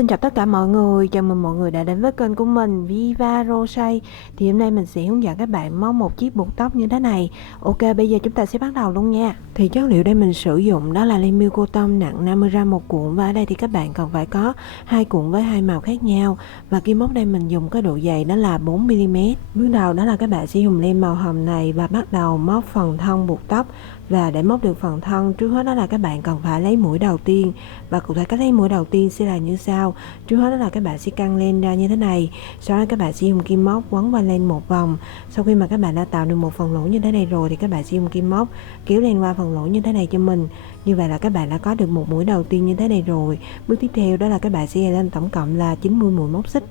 Xin chào tất cả mọi người, chào mừng mọi người đã đến với kênh của mình Viva Rosay. Thì hôm nay mình sẽ hướng dẫn các bạn móc một chiếc buộc tóc như thế này. Ok, bây giờ chúng ta sẽ bắt đầu luôn nha. Thì chất liệu đây mình sử dụng đó là len miêu cotton nặng 50g một cuộn, và ở đây thì các bạn cần phải có 2 cuộn với 2 màu khác nhau. Và kim móc đây mình dùng cái độ dày đó là 4mm. Bước đầu đó là các bạn sẽ dùng len màu hồng này và bắt đầu móc phần thân buộc tóc. Và để móc được phần thân, trước hết đó là các bạn cần phải lấy mũi đầu tiên. Và cụ thể cách lấy mũi đầu tiên sẽ là như sau. Trước hết đó là các bạn sẽ căng len ra như thế này, sau đó các bạn sẽ dùng kim móc quấn qua len một vòng. Sau khi mà các bạn đã tạo được một phần lỗ như thế này rồi thì các bạn sẽ dùng kim móc kéo len qua phần lỗ như thế này cho mình. Như vậy là các bạn đã có được một mũi đầu tiên như thế này rồi. Bước tiếp theo đó là các bạn sẽ lên tổng cộng là 90 mũi móc xích.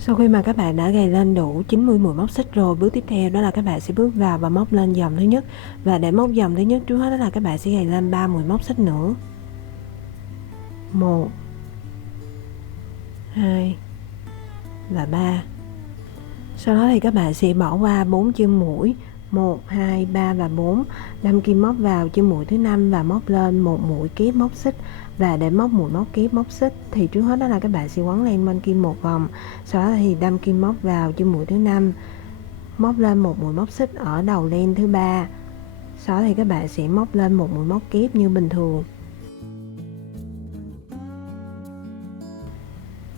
Sau khi mà các bạn đã gài lên đủ 90 mũi móc xích rồi, bước tiếp theo đó là các bạn sẽ bước vào và móc lên dòng thứ nhất. Và để móc dòng thứ nhất, trước hết đó là các bạn sẽ gài lên 3 mũi móc xích nữa. 1 2 và 3. Sau đó thì các bạn sẽ bỏ qua 4 chân mũi 1 2 3 và 4, đâm kim móc vào chân mũi thứ 5 và móc lên một mũi kép móc xích. Và để móc mũi móc kép móc xích thì trước hết đó là các bạn sẽ quấn len bên kim một vòng, sau đó thì đâm kim móc vào chân mũi thứ 5, móc lên một mũi móc xích ở đầu len thứ 3. Sau đó thì các bạn sẽ móc lên một mũi móc kép như bình thường.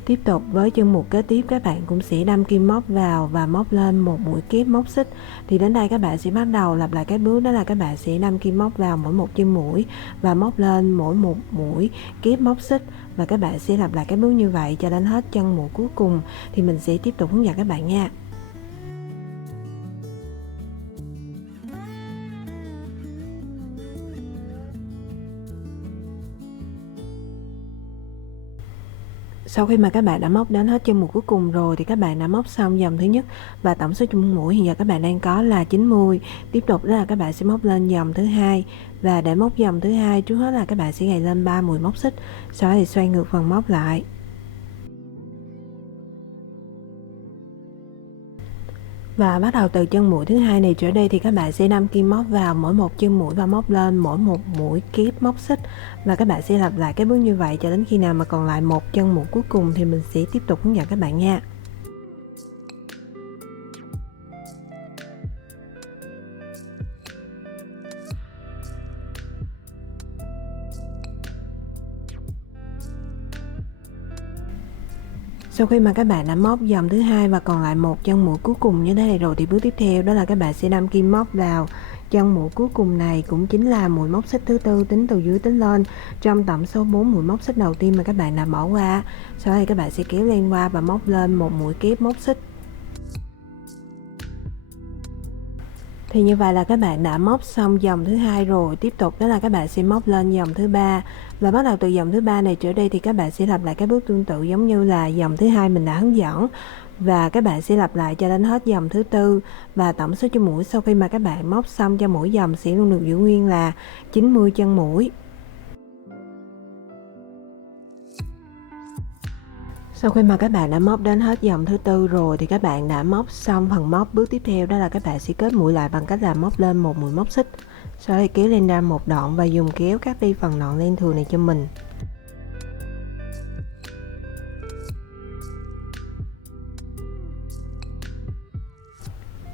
Tiếp tục với chân mục kế tiếp, các bạn cũng sẽ đâm kim móc vào và móc lên một mũi kép móc xích. Thì đến đây các bạn sẽ bắt đầu lặp lại cái bước đó là các bạn sẽ đâm kim móc vào mỗi một chân mũi và móc lên mỗi một mũi kép móc xích, và các bạn sẽ lặp lại cái bước như vậy cho đến hết chân mũi cuối cùng. Thì mình sẽ tiếp tục hướng dẫn các bạn nha. Sau khi mà các bạn đã móc đến hết chân mũi cuối cùng rồi thì các bạn đã móc xong dòng thứ nhất và tổng số chân mũi hiện giờ các bạn đang có là 90. Tiếp tục đó là các bạn sẽ móc lên dòng thứ hai, và để móc dòng thứ hai trước hết là các bạn sẽ gài lên 3 mũi móc xích, sau đó thì xoay ngược phần móc lại. Và bắt đầu từ chân mũi thứ hai này trở đi thì các bạn sẽ đâm kim móc vào mỗi một chân mũi và móc lên mỗi một mũi kép móc xích, và các bạn sẽ lặp lại cái bước như vậy cho đến khi nào mà còn lại một chân mũi cuối cùng thì mình sẽ tiếp tục hướng dẫn các bạn nha. Sau khi mà các bạn đã móc dòng thứ hai và còn lại một chân mũi cuối cùng như thế này rồi thì bước tiếp theo đó là các bạn sẽ đâm kim móc vào chân mũi cuối cùng này, cũng chính là mũi móc xích thứ tư tính từ dưới tính lên trong tổng số 4 mũi móc xích đầu tiên mà các bạn đã bỏ qua. Sau đây các bạn sẽ kéo len qua và móc lên một mũi kép móc xích. Thì như vậy là các bạn đã móc xong dòng thứ hai rồi. Tiếp tục đó là các bạn sẽ móc lên dòng thứ ba, và bắt đầu từ dòng thứ ba này trở đi thì các bạn sẽ lặp lại cái bước tương tự giống như là dòng thứ hai mình đã hướng dẫn, và các bạn sẽ lặp lại cho đến hết dòng thứ tư. Và tổng số chân mũi sau khi mà các bạn móc xong cho mỗi dòng sẽ luôn được giữ nguyên là 90 chân mũi. Sau khi mà các bạn đã móc đến hết dòng thứ tư rồi thì các bạn đã móc xong phần móc. Bước tiếp theo đó là các bạn sẽ kết mũi lại bằng cách là móc lên một mũi móc xích, sau đó kéo len ra một đoạn và dùng kéo cắt đi phần đoạn len thừa này cho mình.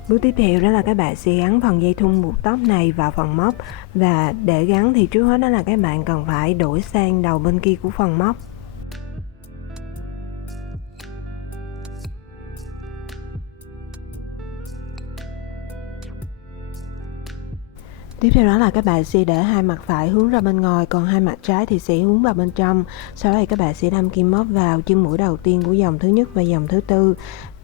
Bước tiếp theo đó là các bạn sẽ gắn phần dây thun buộc tóc này vào phần móc, và để gắn thì trước hết đó là các bạn cần phải đổi sang đầu bên kia của phần móc. Tiếp theo đó là các bạn sẽ để hai mặt phải hướng ra bên ngoài, còn hai mặt trái thì sẽ hướng vào bên trong. Sau đó thì các bạn sẽ đâm kim móc vào chân mũi đầu tiên của dòng thứ nhất và dòng thứ tư.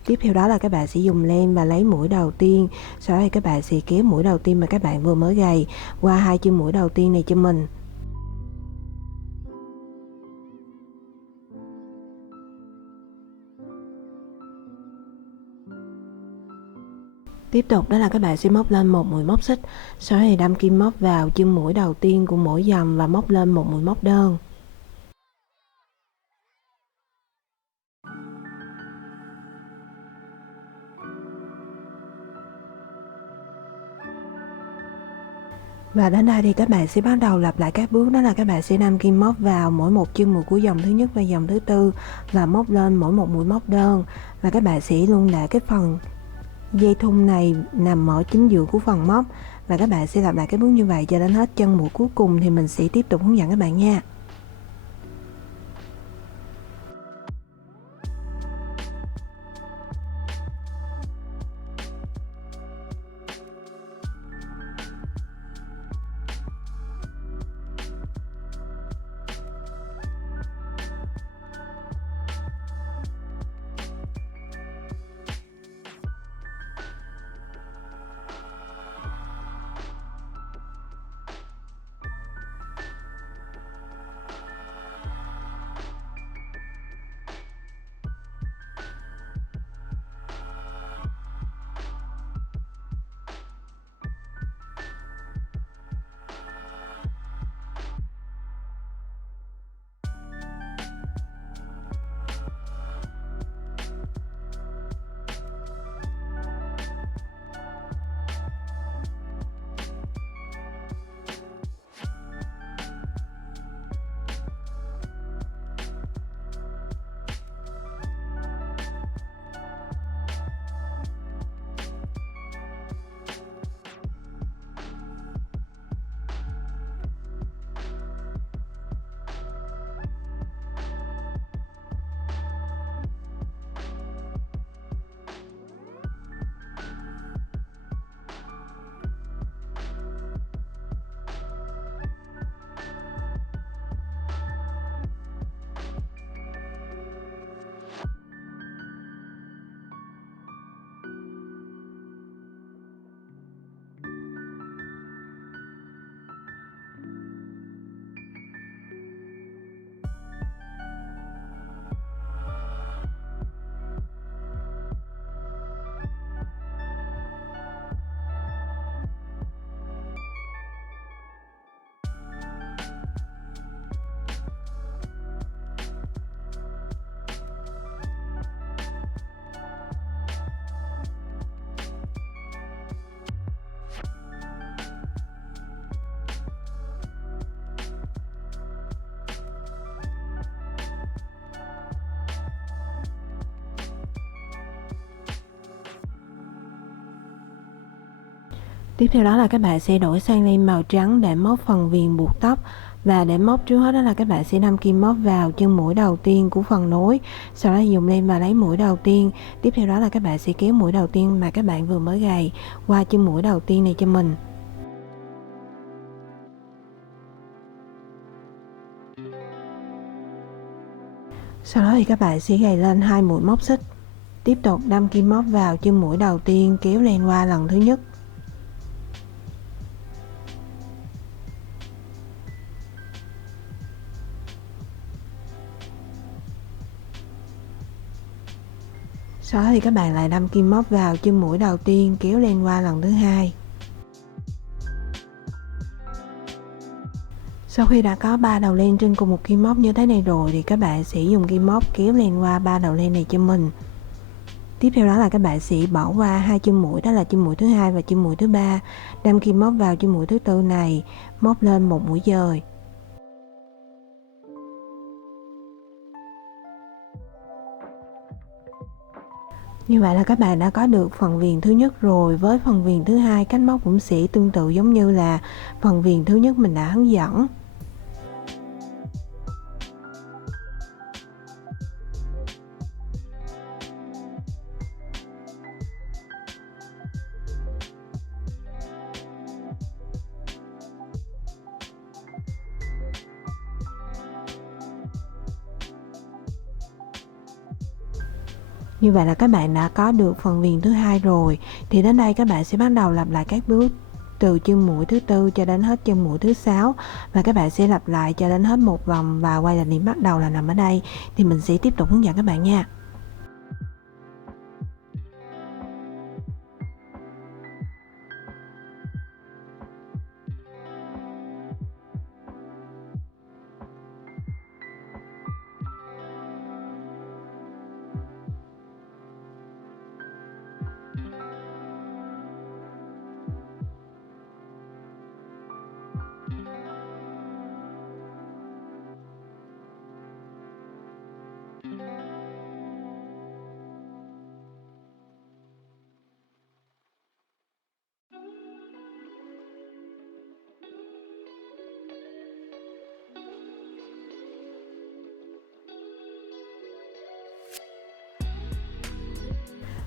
Tiếp theo đó là các bạn sẽ dùng len và lấy mũi đầu tiên. Sau đó thì các bạn sẽ kéo mũi đầu tiên mà các bạn vừa mới gầy qua hai chân mũi đầu tiên này cho mình. Tiếp tục đó là các bạn sẽ móc lên một mũi móc xích, sau đó thì đâm kim móc vào chân mũi đầu tiên của mỗi dòng và móc lên một mũi móc đơn. Và đến đây thì các bạn sẽ bắt đầu lặp lại các bước, đó là các bạn sẽ đâm kim móc vào mỗi một chân mũi của dòng thứ nhất và dòng thứ tư và móc lên mỗi một mũi móc đơn, và các bạn sẽ luôn để cái phần dây thun này nằm ở chính giữa của phần móc, và các bạn sẽ lặp lại cái bước như vậy cho đến hết chân mũi cuối cùng thì mình sẽ tiếp tục hướng dẫn các bạn nha. Tiếp theo đó là các bạn sẽ đổi sang len màu trắng để móc phần viền buộc tóc, và để móc trước hết đó là các bạn sẽ đâm kim móc vào chân mũi đầu tiên của phần nối, sau đó dùng len và lấy mũi đầu tiên. Tiếp theo đó là các bạn sẽ kéo mũi đầu tiên mà các bạn vừa mới gầy qua chân mũi đầu tiên này cho mình. Sau đó thì các bạn sẽ gầy lên 2 mũi móc xích, tiếp tục đâm kim móc vào chân mũi đầu tiên, kéo len qua lần thứ nhất. Sau đó thì các bạn lại đâm kim móc vào chân mũi đầu tiên, kéo len qua lần thứ hai. Sau khi đã có 3 đầu len trên cùng một kim móc như thế này rồi thì các bạn sẽ dùng kim móc kéo len qua 3 đầu len này cho mình. Tiếp theo đó là các bạn sẽ bỏ qua 2 chân mũi, đó là chân mũi thứ hai và chân mũi thứ ba, đâm kim móc vào chân mũi thứ tư này, móc lên một mũi dời. Như vậy là các bạn đã có được phần viền thứ nhất rồi. Với phần viền thứ hai, cách móc cũng sẽ tương tự giống như là phần viền thứ nhất mình đã hướng dẫn. Như vậy là các bạn đã có được phần viền thứ hai rồi. Thì đến đây các bạn sẽ bắt đầu lặp lại các bước từ chân mũi thứ tư cho đến hết chân mũi thứ sáu, và các bạn sẽ lặp lại cho đến hết một vòng và quay lại điểm bắt đầu là nằm ở đây. Thì mình sẽ tiếp tục hướng dẫn các bạn nha.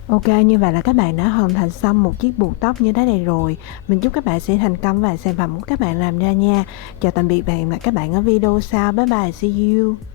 Ok, như vậy là các bạn đã hoàn thành xong một chiếc buộc tóc như thế này rồi. Mình chúc các bạn sẽ thành công và sản phẩm của các bạn làm ra nha. Chào tạm biệt bạn và các bạn ở video sau. Bye bye, see you.